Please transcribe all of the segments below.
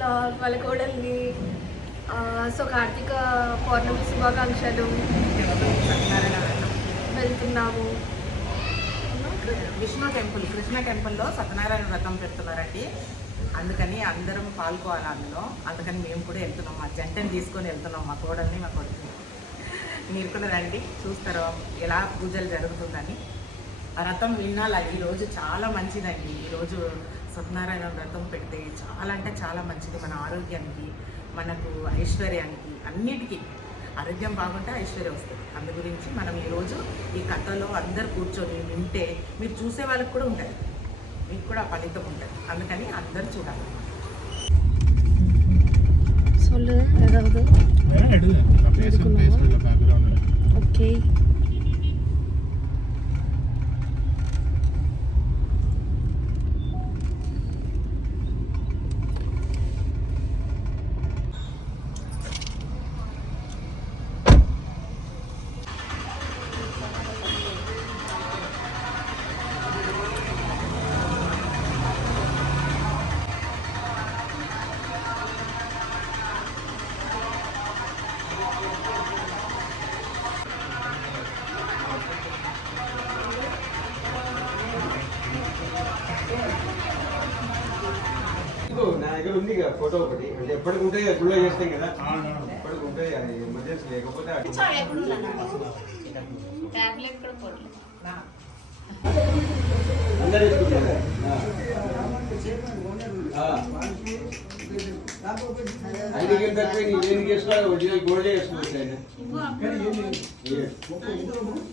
Blog వాళ్ళ కోడల్ని. So Karthika పౌర్ణమి శుభాకాంక్షలు. వెళ్తున్నాము విష్ణు టెంపుల్, కృష్ణ టెంపుల్లో సత్యనారాయణ వ్రతం పెడుతున్నారండి. అందుకని అందరం పాల్గొవాలి అందులో. అందుకని మేము కూడా వెళ్తున్నాం, మా జంటని తీసుకొని వెళ్తున్నాం, మా కోడల్ని మా కొడుకుని. మీరు కూడా రండి, చూస్తారు ఎలా పూజలు జరుగుతుందని. వ్రతం వినాలి. ఈరోజు చాలా మంచిదండి. ఈరోజు సత్యనారాయణ వ్రతం పెడితే చాలా అంటే చాలా మంచిది. మన ఆరోగ్యానికి, మనకు ఐశ్వర్యానికి, అన్నిటికీ. ఆరోగ్యం బాగుంటే ఐశ్వర్యం వస్తుంది. అందు గురించి మనం ఈరోజు ఈ కథలో అందరు కూర్చొని వింటే మీరు చూసే వాళ్ళకి కూడా ఉంటుంది, మీకు కూడా ఫలితం ఉంటుంది. అందుకని అందరు చూడాలి. ఓకే, నా దగ్గర ఉంది కదా ఫోటో ఒకటి, అంటే ఎప్పటికి ఉంటాయి గుళ్ళో చేస్తాం కదా, ఎప్పటికి ఉంటాయి. అది ఎమర్జెన్సీ లేకపోతే అందరు వేసుకుంటారు. అందుకే తక్కువ నేను చేసుకోవాలి, ఒరిజినల్ గోల్డే వేసుకోవచ్చు ఆయన.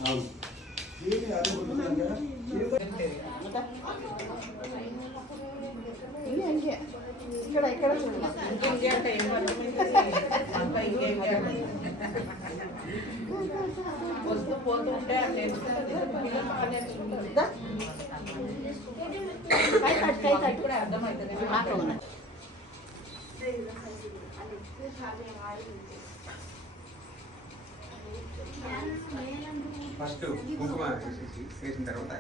అవును, ఇక్కడ ఇక్కడ వస్తూ పోతుంటే కూడా అర్థమవుతుంది. ఫస్ట్ కుంకుమ వేసిన తర్వాత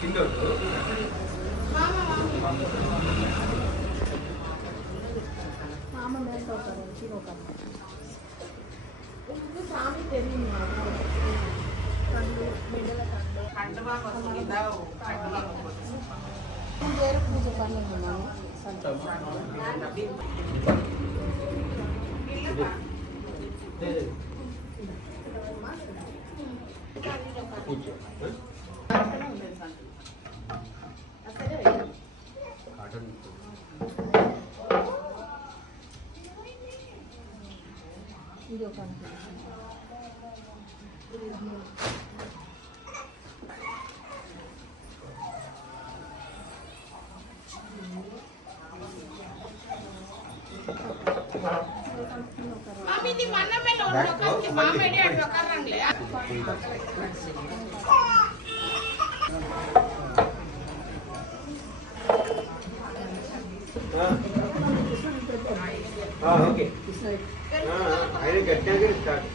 కింద Mami di mana melon lokal di mama dia dua karang le. Okay, ఆయన గట్టిగా స్టార్ట్.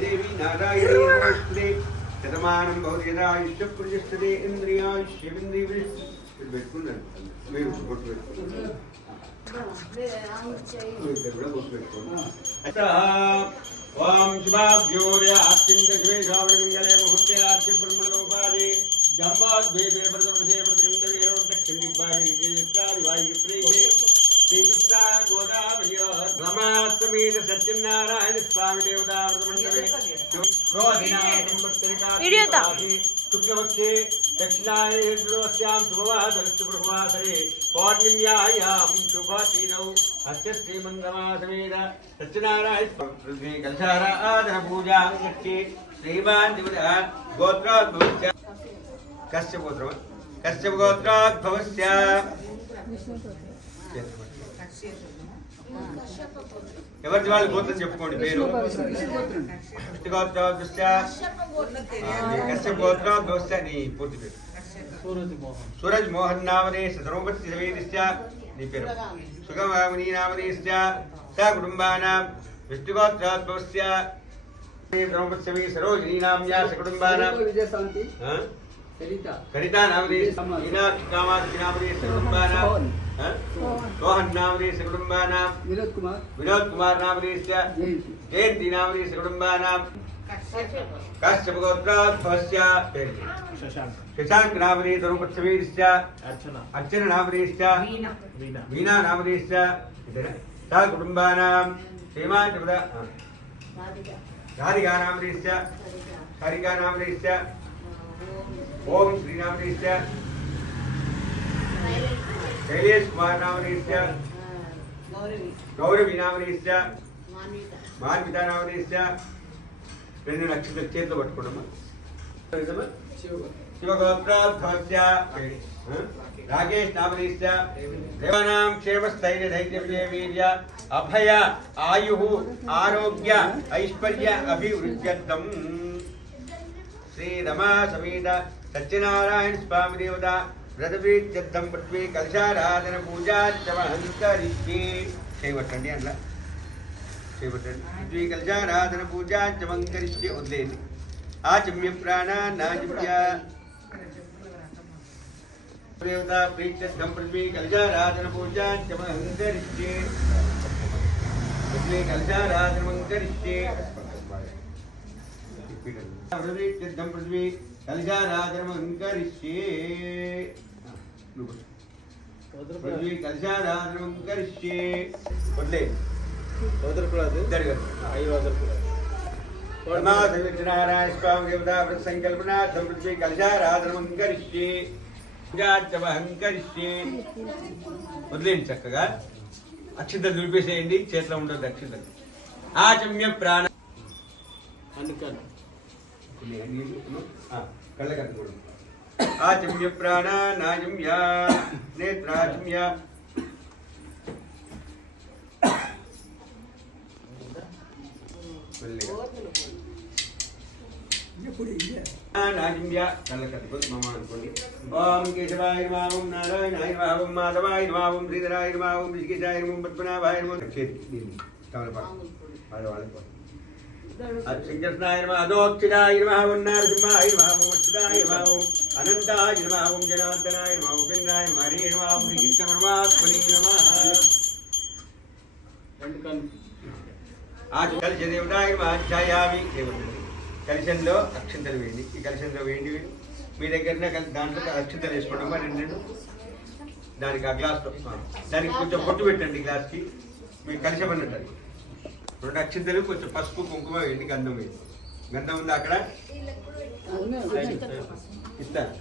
దేవి నారాయణే శతమానం భవతి యదాయుష్య ప్రతిష్టతే ఇంద్రియాయుష్యేంద్రియ పెట్టుకున్నాను. మీరు కొట్టు పెట్టుకున్నారు. ఓం శివాభ్యోర్యాత్యంత శివే శ్రావణ మంగళే ముహూర్తే ఆద్య బ్రహ్మణోపాదే जम्बाद्वैपे प्रथमसे प्रथमखण्डवीरवन्तखण्डिवायुप्रीते श्रीकृष्ण गोदावर्यो रमासमेत सत्यनारायण स्वामी देवता व्रतमण्डले शुक्लपक्षे दक्षिणायनद्रवस्यां शुभवासरस्तु ब्रह्मासरे पौर्णिम्यायां शुभतिनौ अस्य श्रीमन्त्रमासमेत सत्यनारायण पृथ्वी कलशाराधन पूजां यच्छे श्रीमान् दिवदः गोत्रोद्भवस्य कस्य गोत्रम् कस्य गोत्रोद्भवस्य ఎవరి వాళ్ళ గోత్రం చెప్పుకోండి పేరు గోత్రోద్భవస్య కశ్యప గోత్రోద్భవస్య నీ పూర్తి పేరు सूरज मोहन नामदेश सर्वपति सवेदस्य नी पेरु सुगमामुनि नामदेशस्य स कुटुंबानां विष्णुगोत्रोद्भवस्य सर्वपति सवे सरोजिनी नाम्या स कुटुंबानां विजयशांति करिता नामदेश मीनाक्षी कामाक्षी नामदेश कुटुंबानां सोहन नामदेश कुटुंबानां विनोद कुमार नामदेशस्य जयंती नामदेश कुटुंबानां कश्यप गोत्रोद्भवस्य पेरु शशांक नामदेश सर्वपत्सवेदस्य अर्चना नामदेशस्य वीणा नामदेशस्य सा कुटुंबानां श्रीमान् राधिका नामदेशस्य हरिका नामदेशस्य ओम श्री नामदेशस्य शैलेश कुमार नामदेशस्य गौरवी नामदेशस्य मान्विता नामदेशस्य రెండు నక్షత్రాలు చేతిలో పట్టుకోవడమా शिवगोत्रोद्भवस्य राकेश नामदेशस्य देवानां क्षेमस्थैर्य धैर्य वीर्य अभय आयुः आरोग्य ऐश्वर्य अभिवृद्ध्यर्थं श्री रमा समेत सत्यनारायण स्वामी देवता व्रतप्रीत्यर्थं पृथ्वी कलशाराधन पूजा च महंकरिष्ये చేయవట్టండి అలా చేయవట్టండి పృథ్వీ కలశారాధన పూజా చ మంకరిష్ये వదిలేది आचम्य प्राणानाचम्य देवता प्रीत्यर्थं पृथ्वी कलशाराधन पूजा च महंकरिष्ये पृथ्वी कलशाराधनं करिष्ये प्रीत्यर्थं पृथ्वी कलशाराधनं करिष्ये पृथ्वी कलशाराधनं करिष्ये वदले वदरकुलाद इद्दरु वदरकुलाद नारायण स्वामी देवता व्रत संकल्पना पृथ्वी कलशाराधनं करिष्ये पूजाचमहं करिष्ये వదిలేండి చక్కగా అక్షింతలు దులిపేసేయండి చేతిలో ఉండదు అక్షింతలు ఆచమ్య ప్రాణ కళ్ళ కట్టుకోవడం ఆచమ్య ప్రాణ నాజమ్య నేత్రాచమ్య నాజమ్య కళ్ళ కట్టుకోండి మమ అనుకోండి ఓం కేశవాయ నమః ఓం నారాయణాయ నమః ఓం మాధవాయ నమః ఓం శ్రీధరాయ నమః ఓం ఋషికేశాయ నమః ఓం పద్మనాభాయ నమః చేతి దీన్ని తమలపాకు వాళ్ళ శ్రీకృష్ణాయ నమః అదోక్షితాయ నమః ఓం నరసింహాయ నమః ఓం అచ్యుతాయ నమః ఓం అనంతాయ నమః ఓం జనార్దనాయ నమః ఉపేంద్రాయ నమః హరే నమః ఓం శ్రీకృష్ణ పరమాత్మనే నమః आज कल देवताय ఛాయామి కలశంలో అక్షంతలు వేయండి ఈ కలశంలో వేయండి మీ దగ్గర దాంట్లో అక్షంతలు వేసుకోవడం రెండు దానికి ఆ గ్లాస్లో దానికి కొంచెం పొట్టు పెట్టండి గ్లాస్కి మీకు కలశం అన్నట్టు రెండు అక్షంతలు కొంచెం పసుపు కుంకుమ వేయండి గంధం వేయండి గంధం ఉందా అక్కడ ఇస్తాను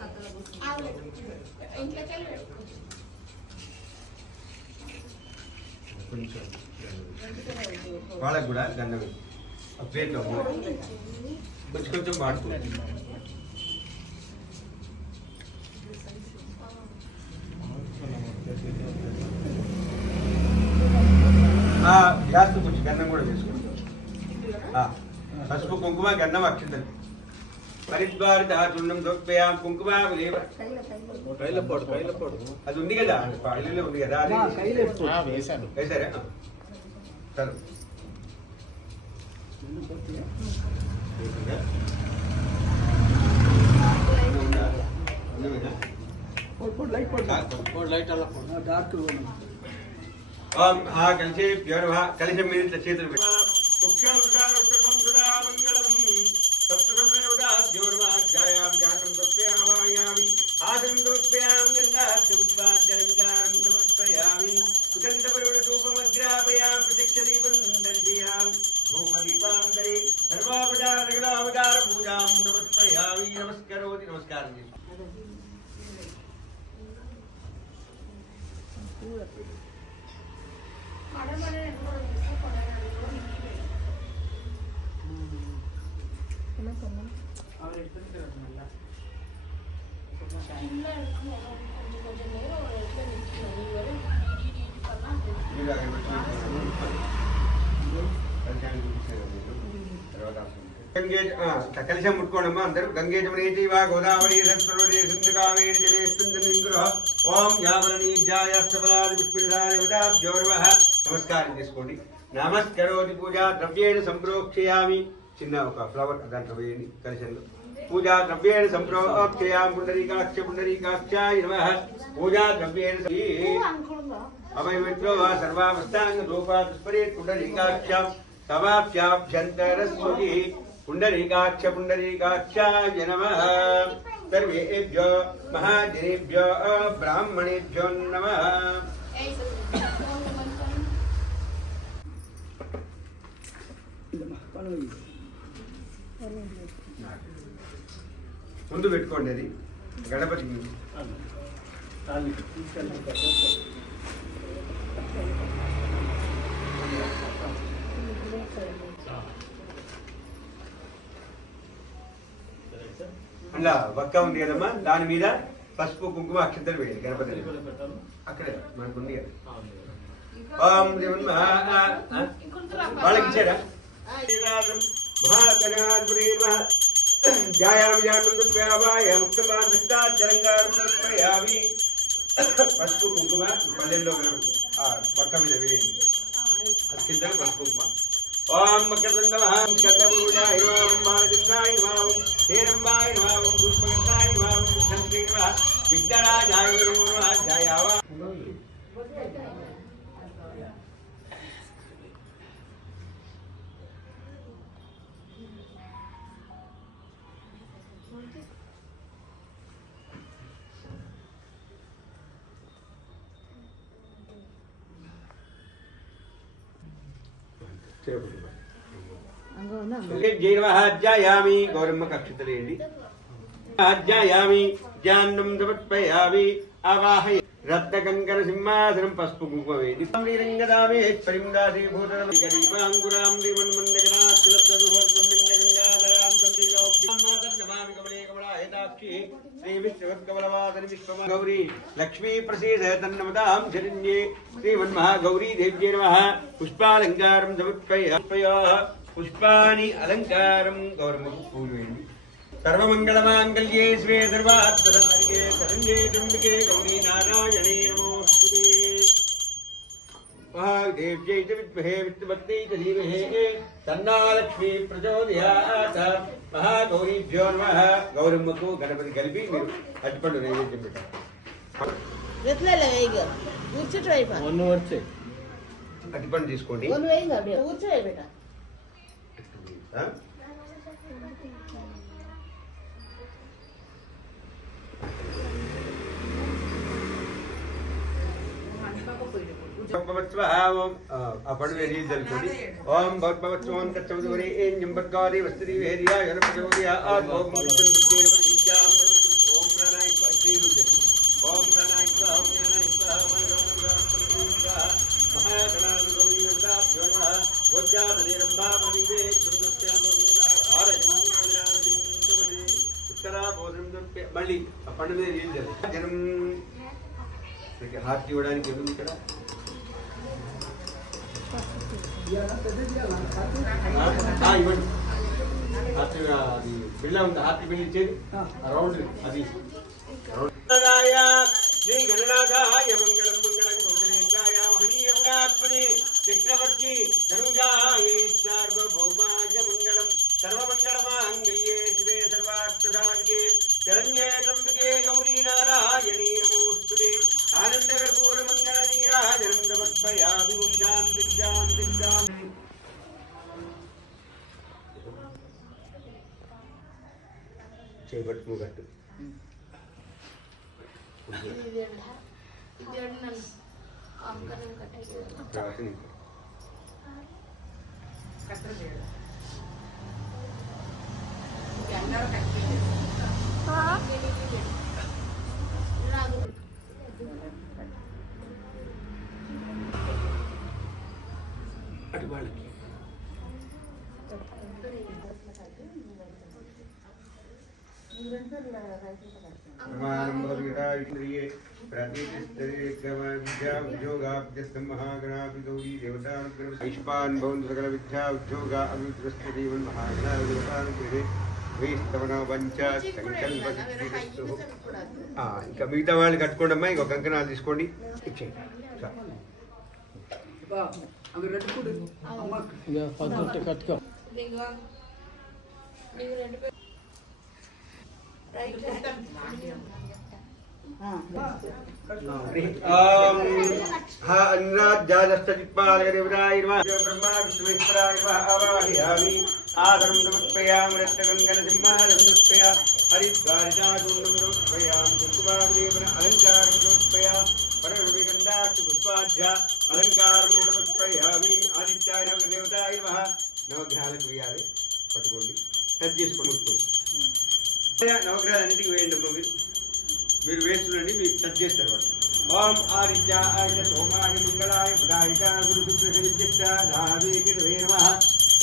కొంచెం వాళ్ళకు కూడా గంధం ప్లేట్లో కొంచెం కొంచెం వాడుతుంది గ్యాస్ కొంచెం గంధం కూడా వేసుకోండి పసుపు కుంకుమ గంధం అక్షింతలు పరిద్వారిత చుండం దొక్పయాం కుంకుమ అది ఉంది కదా ఇల్లులో ఉంది కదా వేసారా సరే కలిసి కలిసి మీద చేతులు మంగళం సర్వాపచార సకలాపచార పూజాం సమర్పయామి. నమస్కరోతి. నమస్కారం చేసి కలశం ముట్టుకోండమ్మా అందరూ. గంగేజమనేతి వా గోదావరి సరస్వతి సింధు కావేరి జలేస్మిన్. ఓం యావరణీజ్యాయస్తపరాది పుష్పిదాదేవతాభ్యోర్వః. నమస్కారం చేసుకోండి. నమస్కరోతి. పూజా ద్రవ్యేణ సంప్రోక్షయామి. చిన్న ఒక ఫ్లవర్ దాంట్లో వేయండి కలశంలో. పూజా ద్రవ్యేణ సంప్రోక్షయామి. పుండరీకాక్షాయ నమః. పూజా ద్రవ్యేణ అభయమిత్రో వా సర్వావస్థాంగ రూపాస్పరే పుండరీకాక్షాం సమాప్యాభ్యంతరస్వతి. పుండరీకాక్షాయ నమః. సర్వేభ్యో మహాజనేభ్యో బ్రాహ్మణేభ్యో నమః. ముందు పెట్టుకోండి అది గణపతి. అలా వక్క ఉంది కదమ్మా, దాని మీద పసుపు కుంకుమ అక్షంతలు వేయండి గణపతి అక్కడే మనకుంది కదా. వాళ్ళకి ఇచ్చారా? పసుపు కుంకుమ పల్లెల్లో గణపతి పక్క మీద వేయండి అక్షంతలు పసుపు కుంకుమ. ఓం మకరందవహం శతభుజాయ నమః. బాలచంద్రాయ నమః. హేరంబాయ నమః. పుష్పగంధాయ నమః. శంకరీ నమః. విఘ్నరాజాయ నమః. జయావ జయమహాధ్యాయామి. గౌరమ్మ కక్షితలేండి. అధ్యాయామి జాన్నం సమర్పయామి. ఆవాహయ రత్నకంకణ సింహాసనం పసుపు కుంకుమ వేది. శ్రీరంగదామేశ్వరిం దాసీ భూతరమీకరీపాంగురాం శ్రీ విశ్వకమలవాసని విశ్వమ గౌరీ లక్ష్మీ ప్రసీద తన్నమతాం శరణ్యే. శ్రీమన్మహాగౌరీ దేవ్యై నమః. పుష్పాలంకారం సమర్పయామి. పుష్పాని అలంకారం. గౌరమ్మకు పూలు వేయండి. సర్వమంగళమాంగళ్యే శివే సర్వార్థసాధికే శరణ్యే త్ర్యంబకే గౌరీ నారాయణే నమోస్తుతే. మహాదేవ్యై చ విద్మహే విష్ణుపత్న్యై చ ధీమహి తన్నో లక్ష్మీ ప్రచోదయాత్. మహాగౌరీభ్యో నమః. గౌరమ్మకు గణపతి కలిపి మీరు అట్టిపండు నైవేద్యం పెట్టారు. అట్టిపండు తీసుకోండి. ఆ పండు వేసి జరుపుకోండి. ఓం భగవత్వం కచ్చవదూరే ఏం భద్వాది వస్త్రీ వేదియా జనపదోదియా ఓం ఓం ప్రాణాయ ఓం ప్రాణాయ ఓం జ్ఞానాయ మహాగణాధ గౌరీ నమః. గోజ్జాదీరంభా ప్రవీవే ఉత్తరా భోజనం మళ్ళీ ఆ పండు మీద ఏం జనం హారతి ఇవ్వడానికి ఎందుకు ఇక్కడ ఇవ్వండి. అది బిళ్ళ ఉంది, హారతి బిళ్ళ ఇచ్చేది రౌండ్ అది. శ్రీ గణనాథాయ మంగళం మంగళం కౌశలేంద్రాయ మహనీయ గుణాత్మనే చక్రవర్తి ధనుజాయ సార్వభౌమాయ మంగళం. సర్వమంగళమాంగళ్యే శివే సర్వార్థసాధికే శరణ్యే త్ర్యంబకే గౌరీ నారాయణీ నమోస్తుతే. ఆనందకర్పూర మంగళ నీరాజనం సమర్పయామి. శాంతి శాంతి శాంతి. చేపట్టు గట్టు కట్టలు అటు వాళ్ళకి इंद्रिये प्रतिष्ठितरेकविद्या महागणाभिगौरी देवतानुग्रह आयुष्मान भवन सकल विद्या उद्योग अभिवृद्धिवन महागणादेवतानुग्रहे వేస్తవన వంచ సంకల్ప సిద్ధిరస్తు. ఇంకా మిగతా వాళ్ళు కట్టుకోండి అమ్మా. ఇంకో కంకణాలు తీసుకోండి ఇచ్చేయండి. కట్టుకో ब्रह्मा विश्वेश्वराय आवाहयामि आदरं समर्पयामि रक्तगङ्गन सिंहासनं समर्पयामि हरिद्वारिकाचूर्णं समर्पयामि कुङ्कुमावलेपन अलङ्कारं समर्पयामि परमविगन्धाक्षि पुष्पाढ्य अलङ्कारं समर्पयामि आदित्याय देवताय नमः. నవగ్రహాలకు వేయాలి. పట్టుకోండి, టచ్ చేసుకోండి, ముట్టుకోండి. నవగ్రహాలన్నింటికి వేయండి అమ్మ. మీరు వేస్తుండండి, మీకు టచ్ చేస్తారు వాడు. ఓం ఆదిత్యాయ సోమాయ మంగళాయ బుధాయ గురు శుక్ర విద్యుక్త రాహవేకిరవే నమః.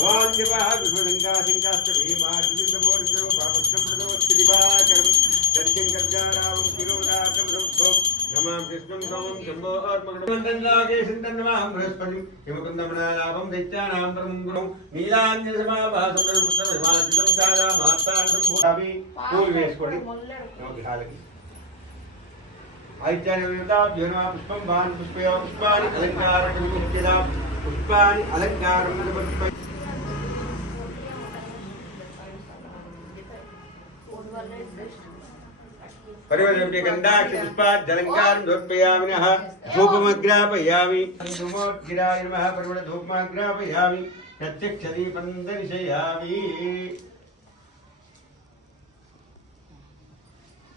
ఓం జపః విశ్వగంగా శంకాస్తవే మాతృమోర్జో భావస్త్రప్రదోత్తిదివాకరం దర్శంకర్జారావం శిరోదాతం రౌద్భవం నమాం కృష్ణం గౌం శంభో ఆత్మగణమంతంలాగే సింతన్నమాం బృహస్పతిం హిమకుందమనాలాభం దైత్యానాం ప్రముంగుణం నీలాంజనసమాభాసం ప్రవృత్తమిమాచితం ఛాయా మహాత్తాంతం భూమి. పూలు వేసుకోండి నవగ్రహాలకి. ఐత్యాభ్యో నమః. పుష్పం వాన్ పుష్పయో పుష్పాని అలంకారం పుష్పాని అలంకారం పరివర్తన గంధాక్ష పుష్పాలంకారం సమర్పయామి. ధూపమగ్రాపయామి. ధూమోద్గిరాయ నమః. పరిమళ ధూపమగ్రాపయామి. ప్రత్యక్ష దీపం దర్శయామి.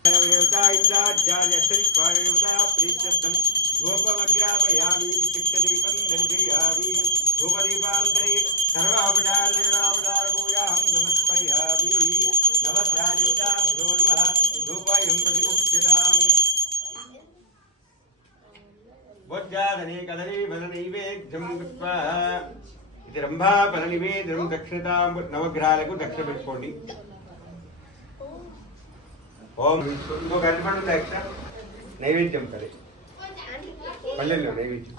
దేవతా ఇంద్రాజ్యాదేవతా ప్రీత్యర్థం ధూపమగ్రాపయామి. ప్రత్యక్ష దీపం దర్శయామి. ధూపదీపాంతరే సర్వావతార పూజాహం సమర్పయామి. నవగ్రహదేవతాభ్యో నమః. ధూపయం ప్రతిగుప్యతాం. భోజ్యాదనే కదలీ బలనైవేద్యం కృత్వా ఇది రంభా బలనివేదనం దక్షిణతాం. నవగ్రహాలకు దక్షిణ పెట్టుకోండి. ఓం ఇంకొక అరటిపండు దక్షిణ నైవేద్యం కదే పల్లెల్లో నైవేద్యం.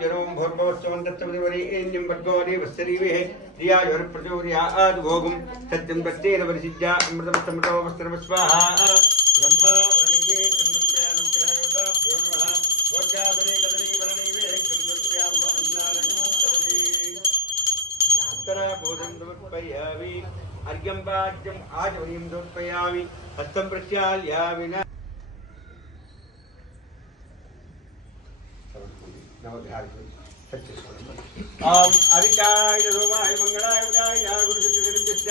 జనోం భోర్భవత్సవంతత్వరిణ్యం భర్గోని వత్సరీవే శ్రియాయోర్ ప్రచోర్యాద్ భోగం సత్యం ప్రత్యేన పరిసిద్ధ్యా అమృతమస్తమతో వస్త్రమస్వాహా. బ్రహ్మా ప్రణివేద్యం దుర్ప్రయాణం కిరాయోదాభ్యో నమః. భోజ్యాదనే కదలీ వరణైవేద్యం దుర్ప్రయాం భవన్నారంతవదే. ఉత్తరాభూతం సమర్పయామి. అర్ఘ్యం పాద్యం ఆచమనీయం సమర్పయామి. హస్తం ప్రక్షాళ్యామి. నవగ్రహాలకు టచ్ చేసుకోండి. ఓం అవితాయ సోమాయ మంగళాయ బుధాయ గురు శుక్ర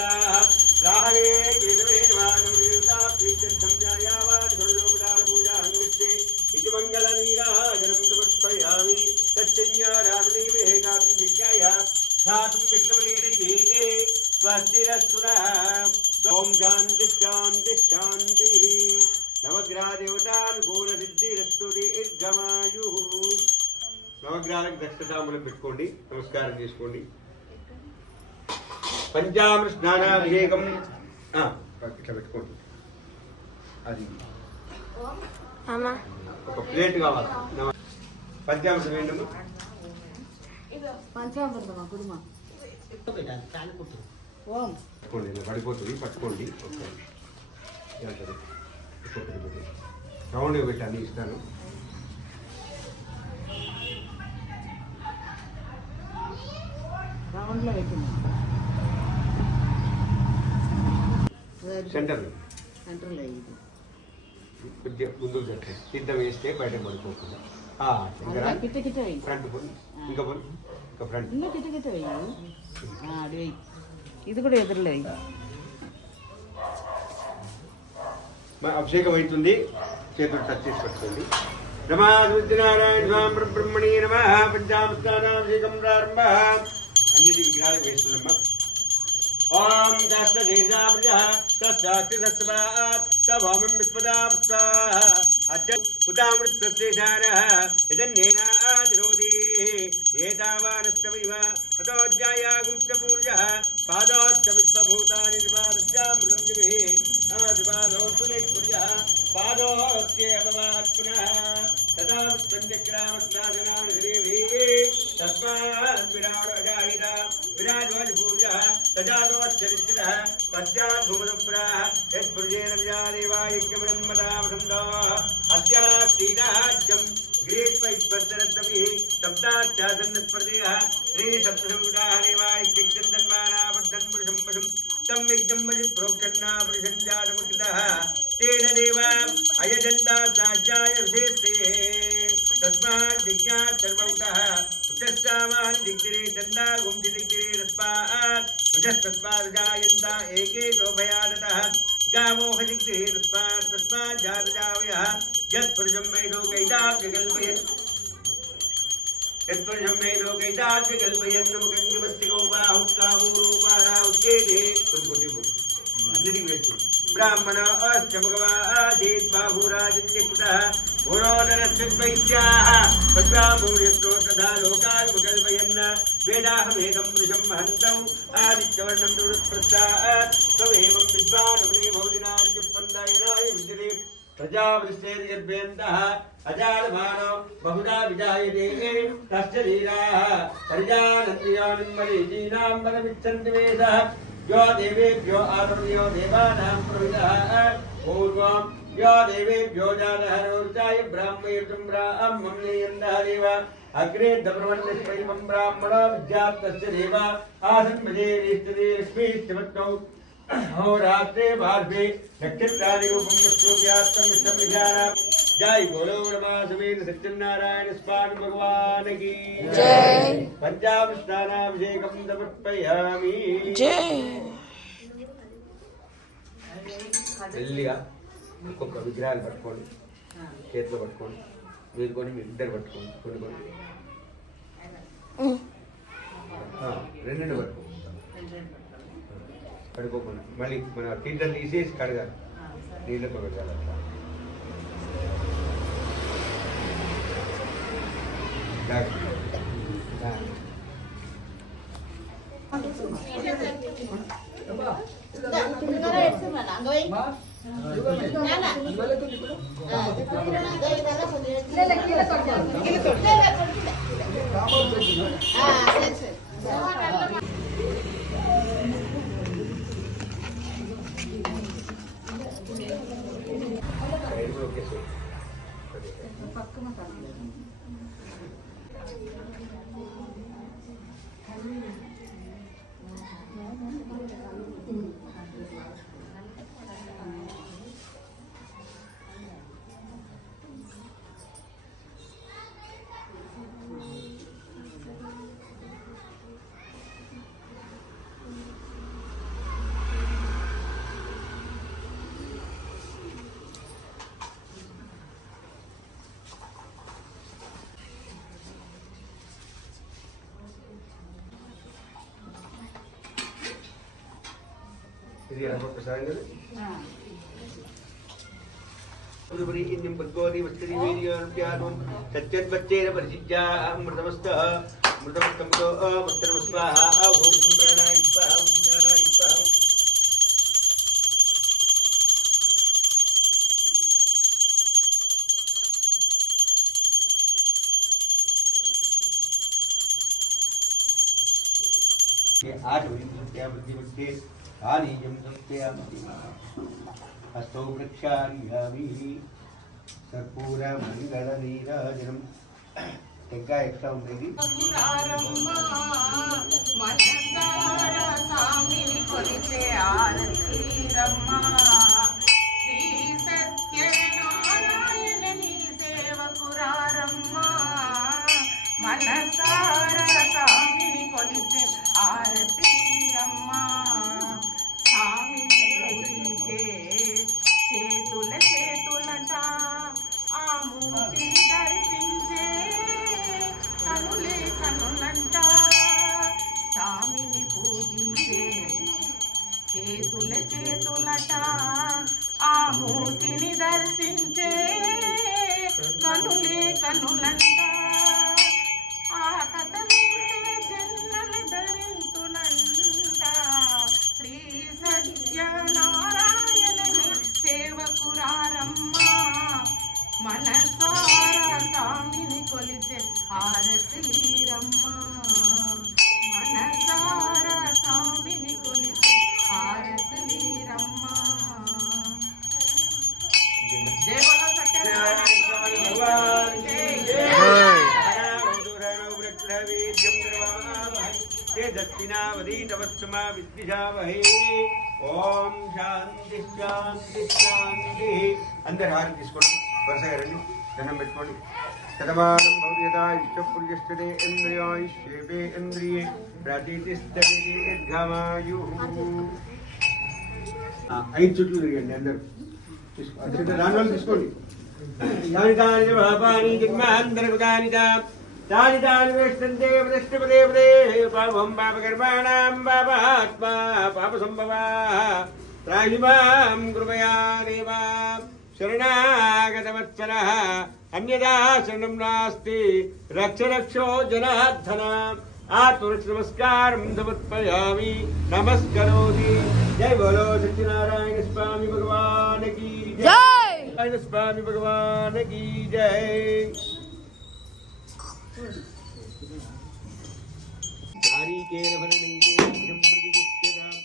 రాహవే కేశవే నమః. ప్రీత్యర్థం ధ్యాయామాది గురుదేవతాల పూజాహం గచ్చే. ఇది మంగళ నీరాజనం సమర్పయామి. తచ్చన్యారావణీమే గాతుం యజ్ఞాయ ఘాతుం విష్ణునైవేద్యే స్వస్తిరస్తు నః. ఓం శాంతి శాంతి శాంతి. నవగ్రహ దేవతానుకూల సిద్ధిరస్తు దీర్ఘమాయు. నవగ్రహాలకు దక్షతాంబూలం పెట్టుకోండి. నమస్కారం చేసుకోండి. పంచామృత స్నానాభిషేకం ఇట్లా పెట్టుకోండి. అది ఒక ప్లేట్ కావాలి. పంచామృతం ఏంటమ్మా? పట్టుకోండి, పడిపోతుంది. పట్టుకోండి. రౌండ్గా పెట్టి అన్ని ఇస్తాను. సెంటర్లో కొద్దిగా ముందుకు పెట్టండి. సిద్ధం వేస్తే బయట పడిపోకుండా. ఫ్రంట్ పోయి ఇంకా పోయి ఇంకా ఫ్రంట్ ఇది కూడా ఎదురులే. అభిషేకం అవుతుంది. చేతులు టచ్ చేసి పట్టుకోండి. నమానారాయణ స్వామి బ్రహ్మణి నమః. పంచామృతానాభిషేకం ప్రారంభ. అన్నిటి విగ్రహాలు వేస్తుందమ్మా. ओम दशदीर्घावृजः तस्साक्षिसत्समात् तभौमिं विस्पदावृत्वा अद्य उदामृतस्तेषानः इदन्नेनादिरोधि एतावानस्तवैव अतोऽध्यायागुप्तपूर्जः पादोश्च विश्वभूतानि दिवादस्यामृतं दिभिः आदिवादोऽस्तुदैपुर्यः पादोऽस्त्येववात् पुनः तदा विस्पन्द्यग्रामस्नादनानि हरिभिः तस्मात् विराडो अजायिता विराजोजपूर्जः तजातोश्चरित्रः पश्चात् भूमदुप्राः यत्पुर्जेन विजादेवा यज्ञमन्मदावसन्दः अस्यास्तीनाज्यं ग्रीष्मैश्वर्तरत्नभिः सप्ताश्चासन्नस्पर्धेयः श्रीसप्तसंयुगाः देवा यज्ञन्तन्मानाबद्धन् पुरुषं पशुं तं यज्ञं वजि प्रोक्षन्ना पुरुषञ्जातमुक्तः तेन देवा अयजन्ता साज्याय विशेषे तस्मात् यज्ञात् सर्वौतः उच्चस्सामान् दिग्दिरे चन्दा गुंसि दिग्दिरे तस्मात् उच्चस्तस्मात् जायन्ता एके शोभयादतः गावो हदिग्दिरे तस्मात् जातजावयः यत्पुरुषं वेदो कैदाब्जकल्पयन् यत्पुरुषं मुखञ्जमस्तिको बाहुकावो रूपाला उच्चेते अन्यदिक वेस्तु ब्राह्मण अश्च भगवासीत् बाहुराजन्यकृतः पुरोदरस्वैत्याः पद्माभूयस्तो तथा लोकाल्पकल्पयन् वेदाहमेदं वृषं महन्तौ आदित्यवर्णं दुरुत्प्रस्तात् त्वमेवं विद्वानमुने भवदिनान्यपन्दायनाय विद्यते प्रजावृष्टेर्यभ्यन्तः अजालभानो बहुधा विजायते तस्य धीराः परिजानन्दियानिं मरीचीनां बलमिच्छन्ति वेदः यो देवेभ्यो आदरणीयो देवानां प्रविदः पूर्वं यो देवेभ्यो जातः रोचाय ब्राह्मयर्तं ब्राह्मं नेयन्दः देव अग्रे दप्रवन्निष्पैवं ब्राह्मणो विद्यात् तस्य देव आसन् मजेरिष्टदे लक्ष्मीष्टमत्तौ होरात्रे बार्भे नक्षत्राणि रूपं विष्णुव्यात्तं विष्णुविजानां जय बोलो ब्रह्मा समेत सत्यनारायण स्वामी भगवान की जय पंजाब स्नानाभिषेकं समर्पयामि जय మెల్లిగా ఒక్కొక్క విగ్రహాలు పట్టుకోండి చేతిలో పట్టుకోండి మీరు కొని మీరు ఇద్దరు పట్టుకోండి కొన్ని కొన్ని రెండు పట్టుకోండి కడుక్కోకుండా మళ్ళీ మన తీర్థం తీసేసి కడగాలి నీళ్ళతో కడగాలి ఇది అప్పుడు ప్రసాదం కదా ఉరుబరి ఇన్నం భగవతి వస్తరి వీర్యం ప్యానం సత్యద్వచ్చేన పరిసిజ్జా అమృతమస్తః అమృతమస్తంతో వస్త్రమస్వాహ ఓం ప్రణాయ స్వాహ ఓం నారాయణ స్వాహ ये 8 विंशत्या बुद्धिवत्ते आनीयं संस्थयामि हस्तौ वृक्षार्यामि कर्पूर मंगल नीराजनम टెంకాయ ఎక్స్ట్రా ఉంది మూర్తిని దర్శించే కనులే కనులంట ఆ కథ వింటే జన్మని ధరించునంట శ్రీ సత్యనారాయణని సేవకురారమ్మ మనసార స్వామిని కొలిచే హారతిలీరమ్మ మనసార స్వామిని కొలిచే హారతిలీరమ్మ జై బోలో సత్యనారాయణ స్వామి భగవాన్ జై तेजस्विनावधीतवस्तुमा विद्विषावहे ओम शांति शांति शांति अंदर हार తీసుకోండి వరుసగా రండి దండం పెట్టుకోండి శతమానం భవ్యతా ఇష్టపుర్యష్టదే ఇంద్రియాయుష్యేపే ఇంద్రియే ప్రతిష్టతే దీర్ఘమాయు 5 చుట్లు తిరగండి అందరూ తీసుకోండి దానివల్ల తీసుకోండి యాని దాని పాపాని జన్మాంతరకృతాని तानि तानि वेष्टन्ते प्रतिष्ठपदे पापं पापकर्माणां पापात्मा पापसम्भवः त्राहि मां कृपया देव शरणागतवत्सलः अन्यदा शरणं नास्ति रक्ष रक्षो जनार्दन आत्मरक्षनमस्कारं समर्पयामि नमस्करोमि जय बोलो सत्यनारायण स्वामी भगवान की जय स्वामी भगवान की जय नारिकेल भरणैवेद्यं प्रतिगुह्यताम्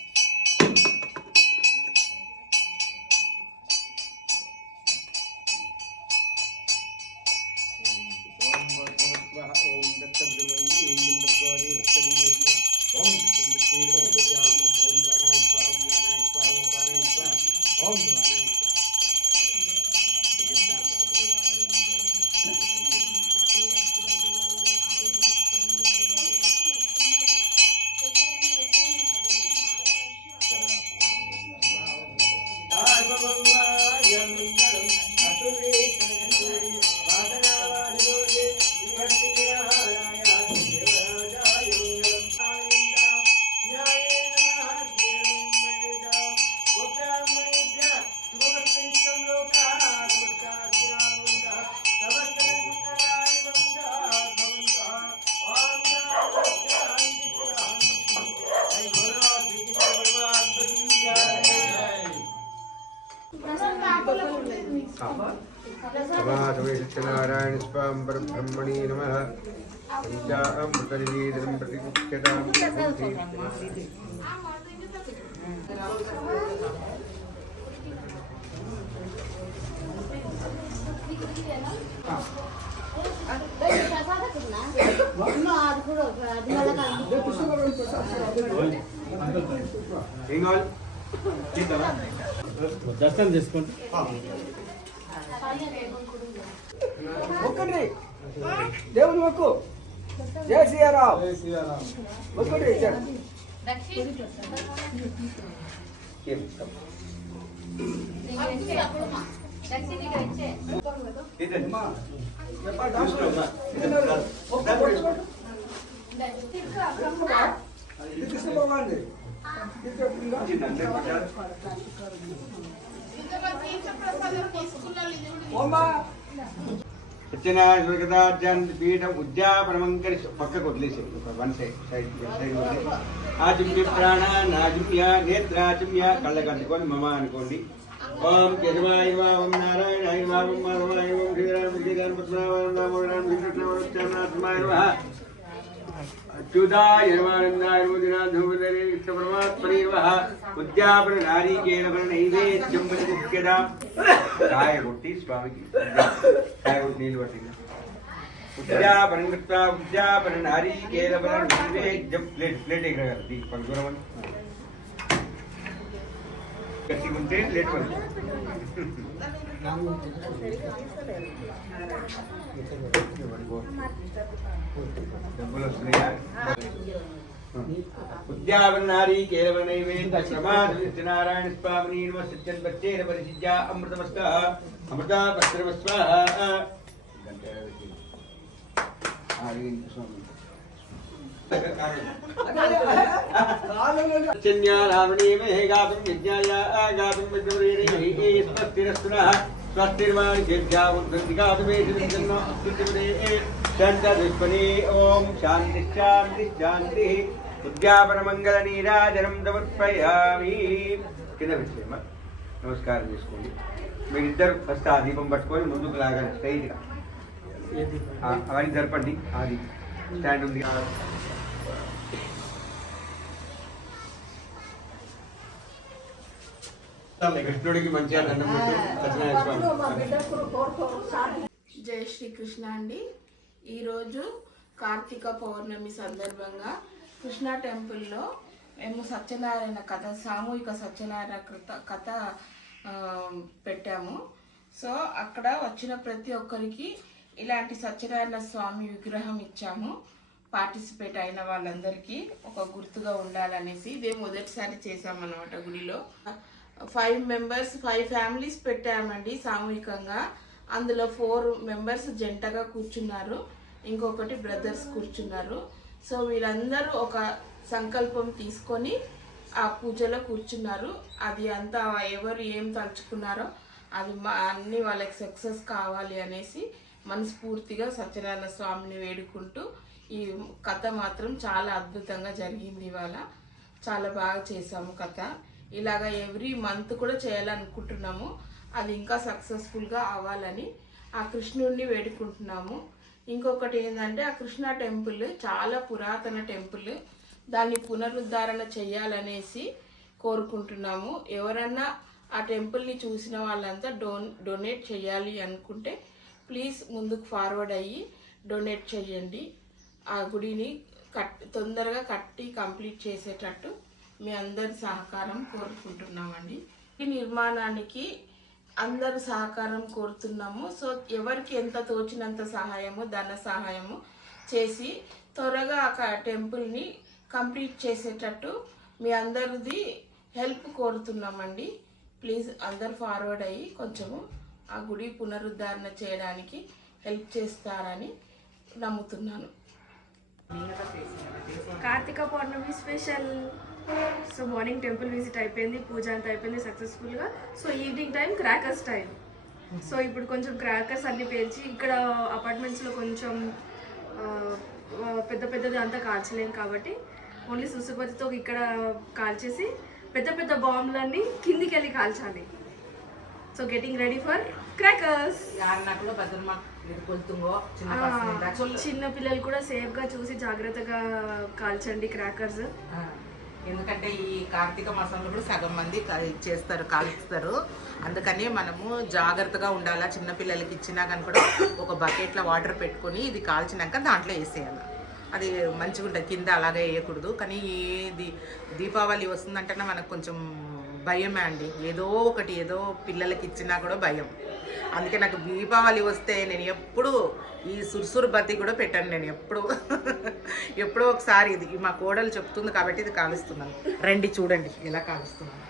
ओम भगवत्वः ओम दत्तं ब्रह्मणि एं भगवते वत्सलीये ओम दत्तं दत्तेन वैद्याम् ओम प्राणाय स्वाहा ओम ज्ञानाय स्वाहा ओम प्राणाय स्वाहा ओम समानाय स्वाहा सत्यनारायण स्वामी परब्रह्मणे नमः पंचामृतनिवेदनं प्रतिगुह्यताम् దర్శనం చేసుకోండి ఒక్కటి దేవుని మొక్కు జై శ్రీరామ్ ఒక్కటి सत्यनारायण पीठ उद्यापनमंकर पक्क वदिलेसे वन साइड आचम्य प्राण नाचम्य नेत्राचम्य कళ్ళ కట్టుకొని మమ అనుకోండి ఓం కేశవాయ నమః ఓం నారాయణాయ నమః ఓం మాధవాయ ఓం శ్రీరామ పద్మనాభాయ నమః ఓం కృష్ణాయ నమః अच्युताय नमानन्दाय नमोदिनाधुमदरे परमात्मने नमः उद्यापन नारिकेल नैवेद्यं प्रतिगुह्यताम् काय रोटी स्वामी की काय रोटी नील रोटी उद्यापन कृत्वा उद्यापन नारिकेल नैवेद्यं प्लेट एक करती पंगुरवन कति गुंटे प्लेट वन उद्यावन नारिकेल नैवेद्य प्रमाद सत्यनारायण स्वामी नमः सत्यन बच्चे परिसिद्धा अमृतमस्तः अमृता पत्रमस्वाहा ఓం శాంతి శాంతి శాంతి. ఉద్యాపన మంగళ నీరాజనం సమర్పయామి. కింద విషయమా నమస్కారం చేసుకోండి. మీరిద్దరు ఫస్ట్ ఆ దీపం పట్టుకొని ముందుకు లాగాలి స్ట్రైట్గా. అవన్నీ జరపండి. అది స్టాండ్ ఉంది. కృష్ణుడికి మంచిగా దండం పెట్టు. సత్యనారాయణ స్వామి. జై శ్రీకృష్ణ అండి. ఈరోజు కార్తీక పౌర్ణమి సందర్భంగా కృష్ణా టెంపుల్లో మేము సత్యనారాయణ కథ, సామూహిక సత్యనారాయణ కథ పెట్టాము. సో అక్కడ వచ్చిన ప్రతి ఒక్కరికి ఇలాంటి సత్యనారాయణ స్వామి విగ్రహం ఇచ్చాము. పార్టిసిపేట్ అయిన వాళ్ళందరికీ ఒక గుర్తుగా ఉండాలనేసి ఇదే మొదటిసారి చేసామన్నమాట. గుడిలో 5 ఫ్యామిలీస్ పెట్టామండి సామూహికంగా. అందులో 4 మెంబర్స్ జంటగా కూర్చున్నారు, ఇంకొకటి బ్రదర్స్ కూర్చున్నారు. సో వీళ్ళందరూ ఒక సంకల్పం తీసుకొని ఆ పూజలో కూర్చున్నారు. అది అంతా ఎవరు ఏం తలుచుకున్నారో అది అన్నీ వాళ్ళకి సక్సెస్ కావాలి అనేసి మనస్ఫూర్తిగా సత్యనారాయణ స్వామిని వేడుకుంటూ ఈ కథ మాత్రం చాలా అద్భుతంగా జరిగింది. ఇవాళ చాలా బాగా చేసాము కథ. ఇలాగా ఎవ్రీ మంత్ కూడా చేయాలనుకుంటున్నాము. అది ఇంకా సక్సెస్ఫుల్గా అవ్వాలని ఆ కృష్ణుడిని వేడుకుంటున్నాము. ఇంకొకటి ఏంటంటే ఆ కృష్ణ టెంపుల్ చాలా పురాతన టెంపుల్. దాన్ని పునరుద్ధరణ చేయాలనేసి కోరుకుంటున్నాము. ఎవరన్నా ఆ టెంపుల్ని చూసిన వాళ్ళంతా డొనేట్ చేయాలి అనుకుంటే ప్లీజ్ ముందుకు ఫార్వర్డ్ అయ్యి డొనేట్ చేయండి. ఆ గుడిని తొందరగా కట్టి కంప్లీట్ చేసేటట్టు మీ అందరి సహకారం కోరుకుంటున్నామండి. ఈ నిర్మాణానికి అందరు సహకారం కోరుతున్నాము. సో ఎవరికి ఎంత తోచినంత సహాయము, ధన సహాయము చేసి త్వరగా ఆ టెంపుల్ని కంప్లీట్ చేసేటట్టు మీ అందరిది హెల్ప్ కోరుతున్నామండి. ప్లీజ్ అందరు ఫార్వర్డ్ అయ్యి కొంచెము ఆ గుడి పునరుద్ధరణ చేయడానికి హెల్ప్ చేస్తారని నమ్ముతున్నాను. Karthika Pournami special. So morning temple visit అయిపోయింది, పూజ అంతా అయిపోయింది సక్సెస్ఫుల్గా. So evening time crackers time. So ఇప్పుడు కొంచెం క్రాకర్స్ అన్ని పేల్చి ఇక్కడ అపార్ట్మెంట్స్లో కొంచెం పెద్ద పెద్దది అంతా కాల్చలేము కాబట్టి ఓన్లీ సుసుపతితో ఇక్కడ కాల్చేసి పెద్ద పెద్ద బాంబులన్నీ కిందికి వెళ్ళి కాల్చాలి. So getting ready for crackers. చిన్న పిల్లలు కూడా సేఫ్గా చూసి జాగ్రత్తగా కాల్చండి క్రాకర్స్. ఎందుకంటే ఈ కార్తీక మాసంలో కూడా సగం మంది చేస్తారు, కాలుస్తారు. అందుకని మనము జాగ్రత్తగా ఉండాలా. చిన్నపిల్లలకి ఇచ్చినా కానీ కూడా ఒక బకెట్లో వాటర్ పెట్టుకొని ఇది కాల్చినాక దాంట్లో వేసేయాలి. అది మంచిగా ఉంటుంది, కింద అలాగే వేయకూడదు. కానీ ఇది దీపావళి వస్తుందంటేనే మనకు కొంచెం భయమే అండి. ఏదో ఒకటి ఏదో పిల్లలకి ఇచ్చినా కూడా భయం. అందుకే నాకు దీపావళి వస్తే నేను ఎప్పుడు ఈ సుర్సురు బత్తి కూడా పెట్టాను. నేను ఎప్పుడో ఒకసారి ఇది మా కోడలు చెప్తుంది కాబట్టి ఇది కాలుస్తున్నాను. రండి చూడండి ఎలా కాలుస్తున్నాను.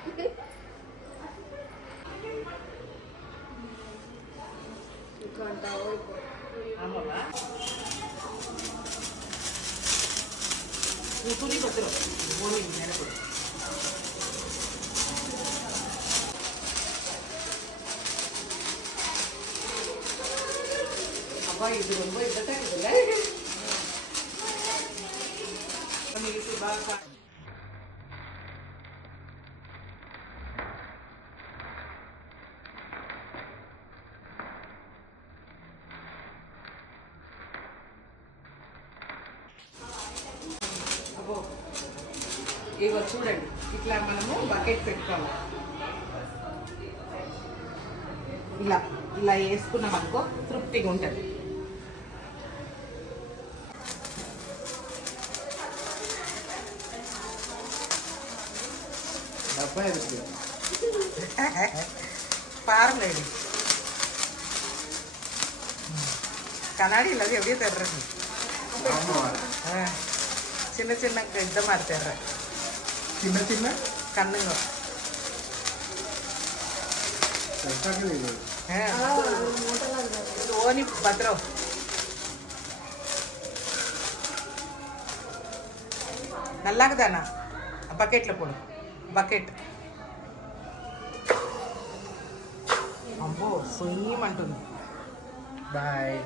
அப்பா இது ரொம்ப இதா இருக்குல்ல. ఇగో చూడండి, ఇట్లా మనము బకెట్ పెట్టుకోవాలి. ఇలా ఇలా వేసుకున్నాం అనుకో తృప్తిగా ఉంటుంది. పారలేడు కన్నాడి ఇలాగే ఎప్పుడే తెర్రండి. చిన్న చిన్న గడ్డ మారుతారు, చిన్న చిన్న కన్నుగా ఓని భద్రం. నల్లాగదానా బకెట్లో పొడు బకెట్ అమ్మో సొయ్యమంటుంది బాయ్